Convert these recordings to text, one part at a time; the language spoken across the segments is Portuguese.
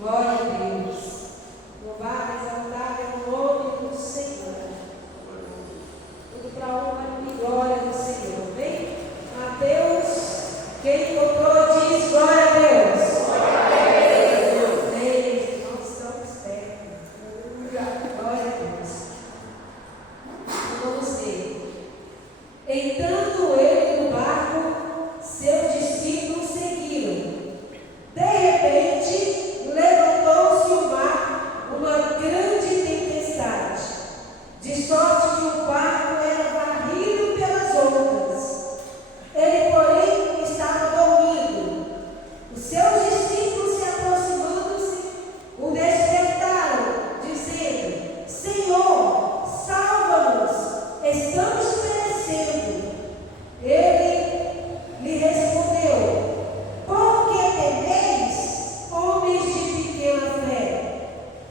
Glória a Deus. Louvado, exaltado é o nome do Senhor. Tudo para a honra e glória do Senhor. Vem, Mateus, quem encontrou diz glória a Deus. Glória a Deus. Ei, nós estamos perto. Glória a Deus. Vamos ver. Entrando ele no barco, seus discípulos seguiram. De repente, levantou-se o mar, uma grande tempestade, de sorte que o barco era varrido pelas ondas. Ele, porém, estava dormindo. Os seus discípulos, se aproximando-se, o despertaram, dizendo: Senhor, salva-nos, estamos perecendo. Ele lhe respondeu: por que temeis, homens de pequena fé?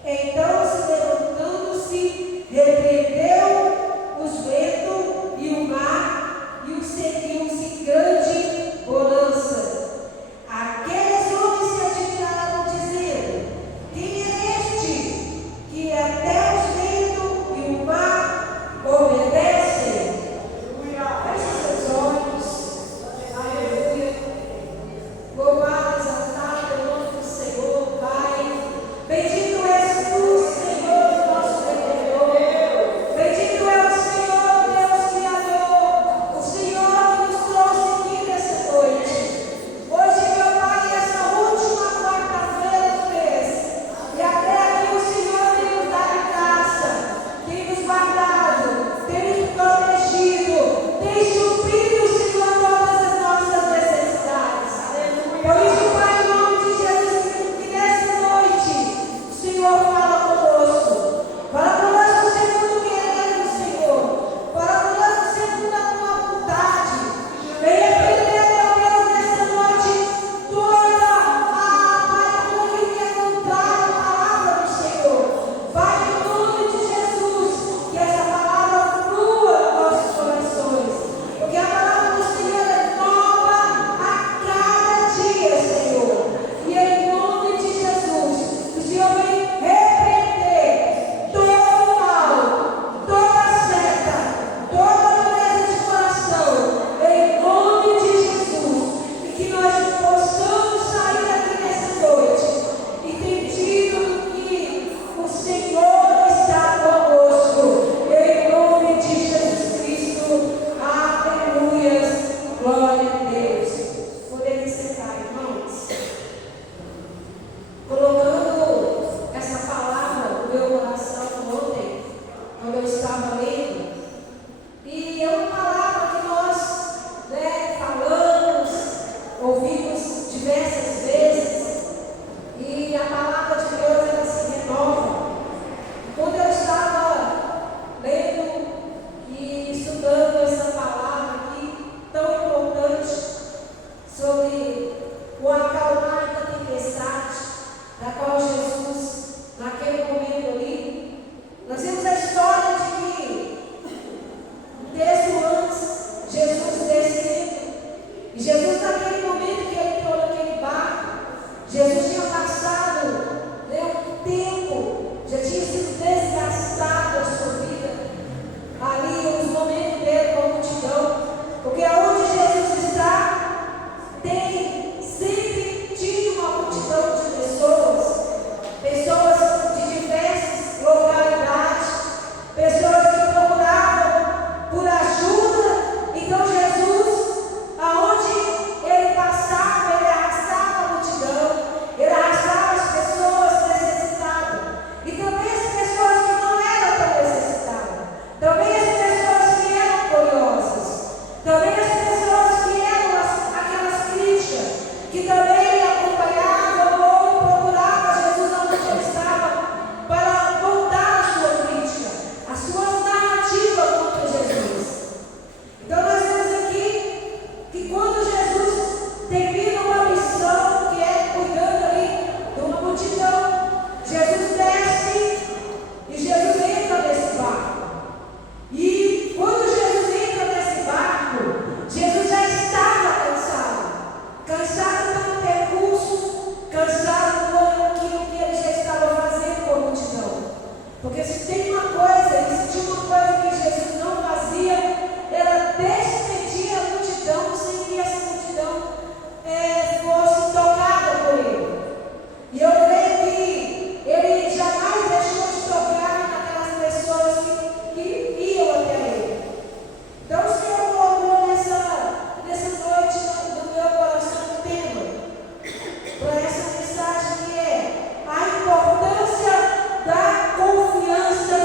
Então, se levantando-se, repreendeu os ventos e o mar, e o seguiu-se grande bonança. Aqueles homens se admiraram, dizendo: quem é este, que até os ventos e o mar obedecem? Feche seus olhos. Aleluia. Louvado, exaltado é o nome do Senhor, Pai. Bendito és tu, Senhor, nosso Redentor. Bendito é o Senhor, Deus Criador. O Senhor que nos trouxe aqui nessa noite. Hoje, meu Pai, essa última quarta-feira do mês. E até aqui o Senhor tem nos dado graça, tem nos guardado, tem nos protegido, tem suprido, Senhor, todas as nossas necessidades. Por isso, Pai, em nome de Jesus, que nessa noite o Senhor fala conosco. Fala conosco segundo o querer do Senhor. Fala conosco segundo a tua vontade. Venha aprender, meu Deus, nessa noite toda aquilo que é contrário à palavra do Senhor. Vai em nome de Jesus, que essa palavra flua nos nossos corações. Porque a palavra do Senhor é nova a cada dia, Senhor. E em nome de Jesus, o Senhor vem repreender todo mal, toda seta, toda dureza de coração, em nome de Jesus. E que nós possamos sair daqui nessa noite, entendido que o Senhor está conosco, em nome de Jesus Cristo. Aleluias, glória a Deus. Podemos sentar, irmãos. Colocando essa palavra no meu coração ontem, quando eu estava lendo, e é uma palavra que nós falamos, ouvimos diversas vezes, e a palavra de Deus ela se renova. Quando eu estava lendo e estudando essa palavra aqui, tão importante, sobre o acalmar da tempestade, da qual Jesus, naquele momento ali, nós vimos a história de que, um texto antes, Jesus descendo, e Jesus naquele momento que ele entrou naquele barco, Jesus tinha passado um tempo, já tinha sido desgastado a sua vida, ali os momentos dele com a multidão, porque aonde Jesus está, tem sempre tido uma multidão de pessoas de diversas localidades, pessoas que procuravam por ajuda. Então Jesus, aonde ele passava, ele arrastava a multidão, ele arrastava as Porque se tem uma coisa, e se tinha uma coisa que Jesus não fazia, era despedir a multidão sem que essa multidão fosse tocada por ele. E eu creio que ele jamais deixou de tocar naquelas pessoas que iam até ele. Então o Senhor colocou nessa noite no meu coração um tema para essa mensagem, que é a importância da confiança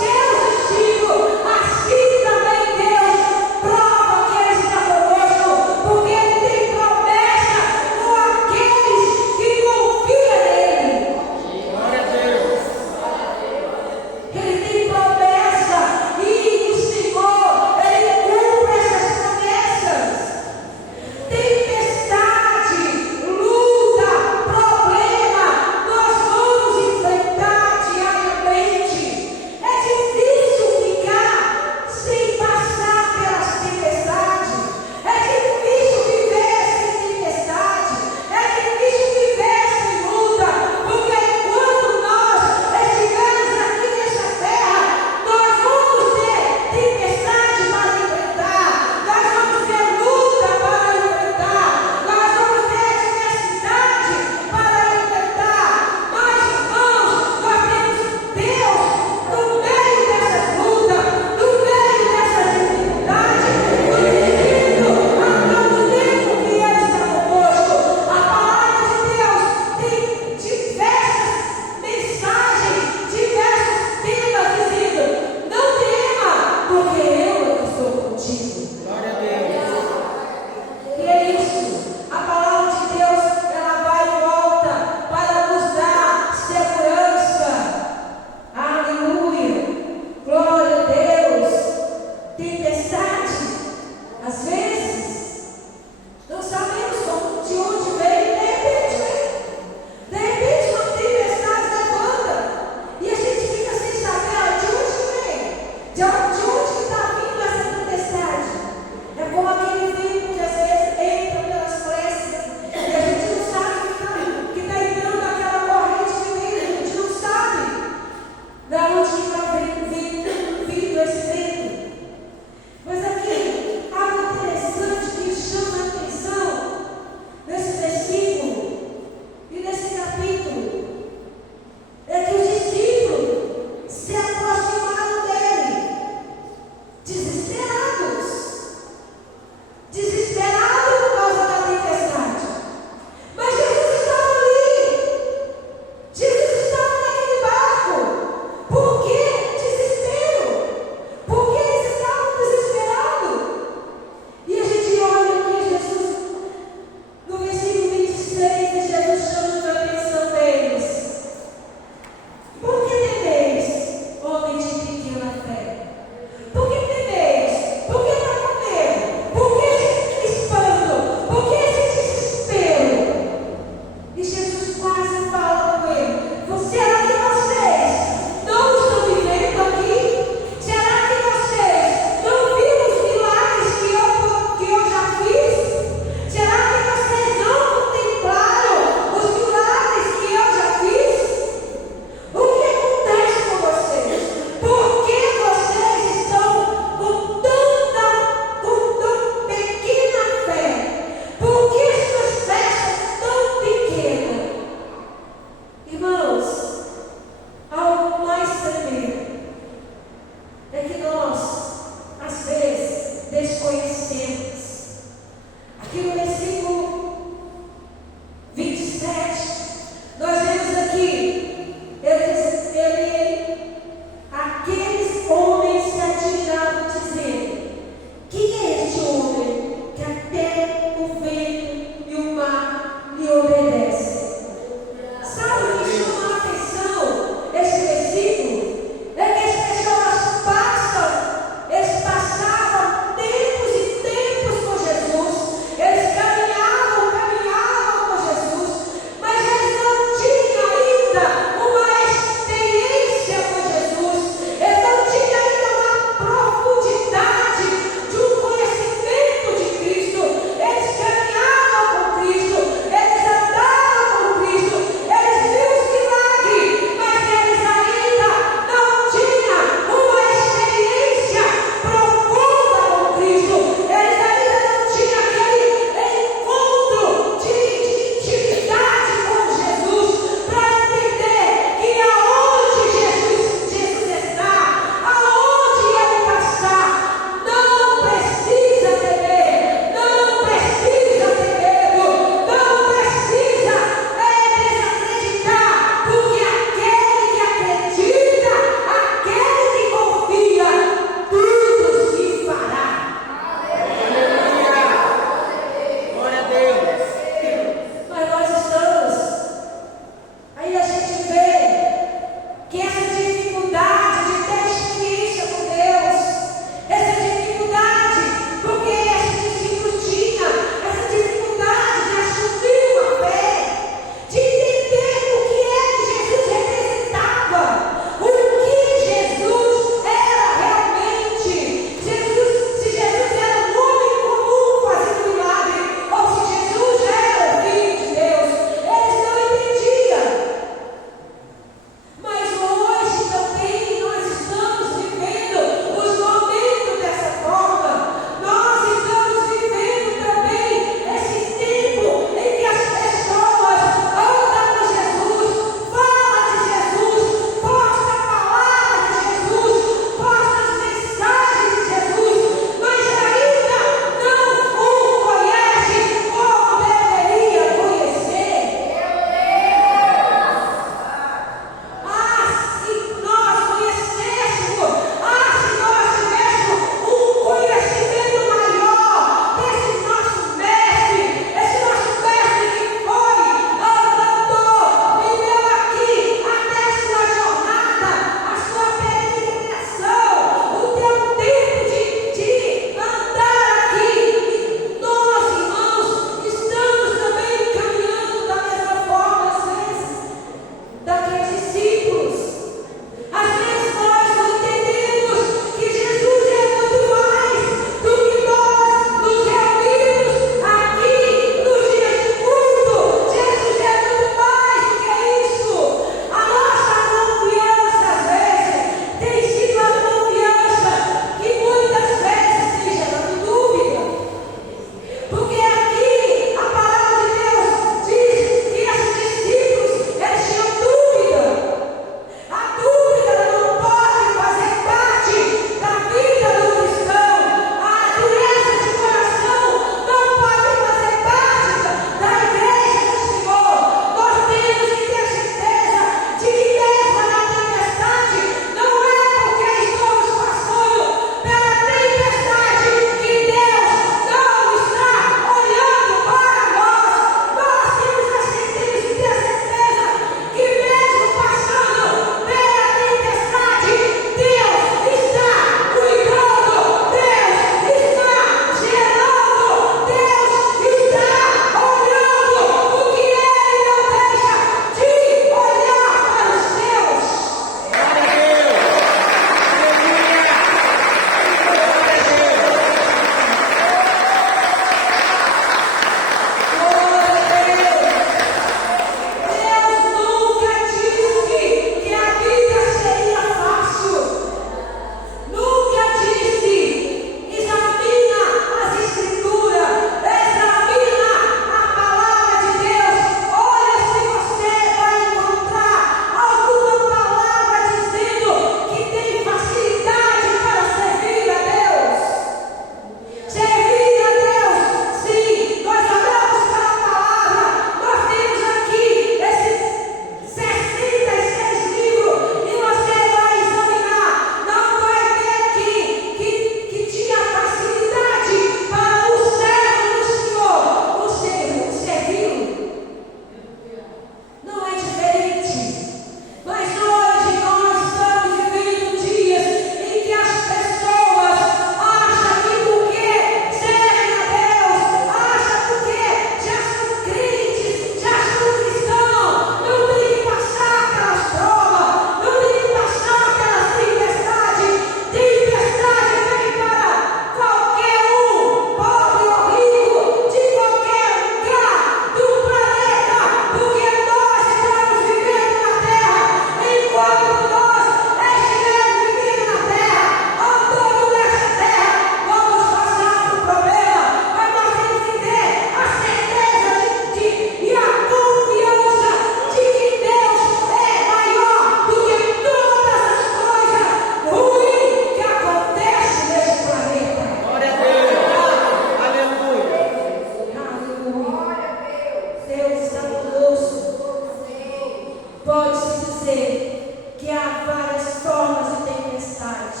pode-se dizer que há várias formas de tempestade.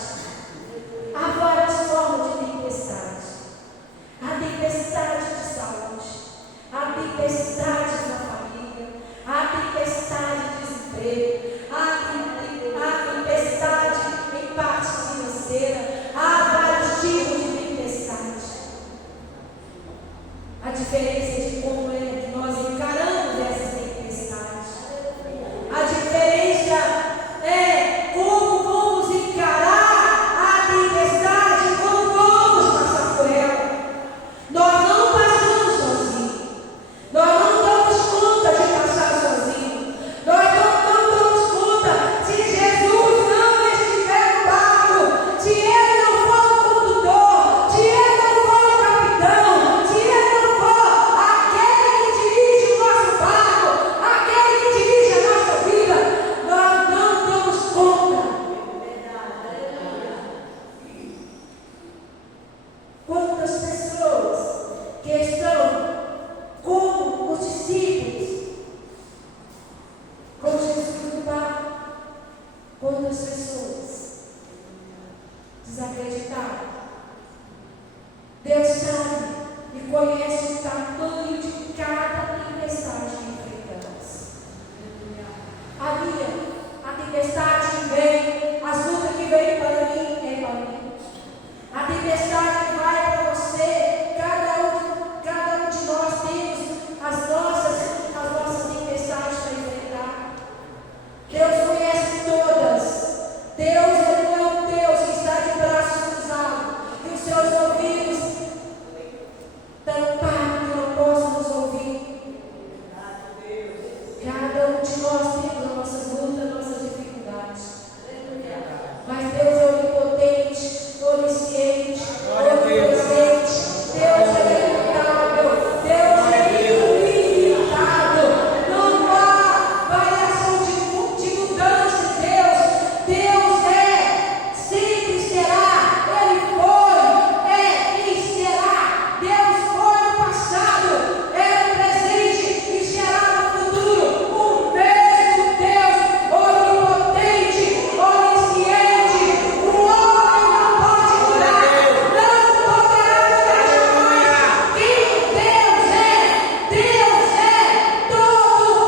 Há várias formas de tempestade. Há tempestade de saúde, há tempestade na família, há tempestade de desemprego, há tempestade em parte financeira, há vários tipos de tempestade. A diferença de como é que nós encaramos essas tempestades. A diferença é como vamos encarar a tempestade, como vamos passar por ela. Nós não passamos sozinhos. Nós não damos conta de passar sozinhos. Nós não damos conta se Jesus não estiver no barco, se Ele não for o condutor, se Ele não for o capitão, se Ele não for aquele que dirige o nosso barco, aquele que dirige a nossa vida. Nós não damos conta. Quantas pessoas que estão como os discípulos, com Jesus no barco, quantas pessoas desacreditaram? Deus sabe e conhece o tamanho de cada tempestade que enfrentamos. A tempestade que vem, as lutas que vem para mim, é para mim. A tempestade que vai para você, cada um de nós temos as nossas tempestades para enfrentar. Deus conhece todas. Deus não é um Deus que está de braços cruzados e os seus ouvidos tampados que não possam nos ouvir. Cada um de nós temos as nossas lutas, as nossas dificuldades. Mas Deus é onipotente, onisciente, onipresente. Deus é imutável. Deus é ilimitado. Não há variação de mudança em Deus. Deus é, sempre será. Ele foi, é e será. Deus foi no passado, é no presente e será no futuro. O mesmo Deus, onipotente, onisciente. O homem não pode mudar, não poderá transformar. Quem Deus é todo-poderoso.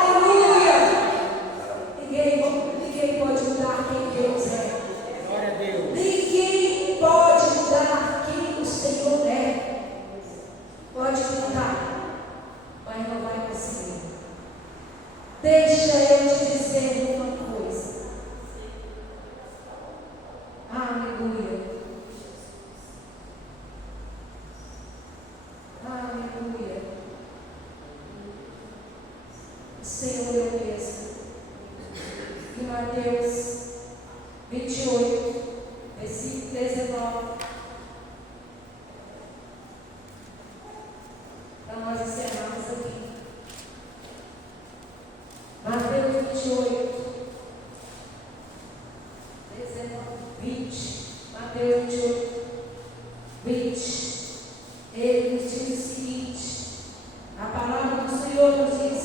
Aleluia! Ninguém pode mudar quem Deus é. Ninguém pode mudar quem o Senhor é. Pode mudar, mas não vai conseguir. Deixa eu te dizer uma coisa. Aleluia. Aleluia. O Senhor é o mesmo. Em Mateus 28, versículo 19. Para nós encerrarmos aqui. Mateus 28, 19, 20. Mateus 28, 20. Ele nos diz o seguinte: a palavra do Senhor nos diz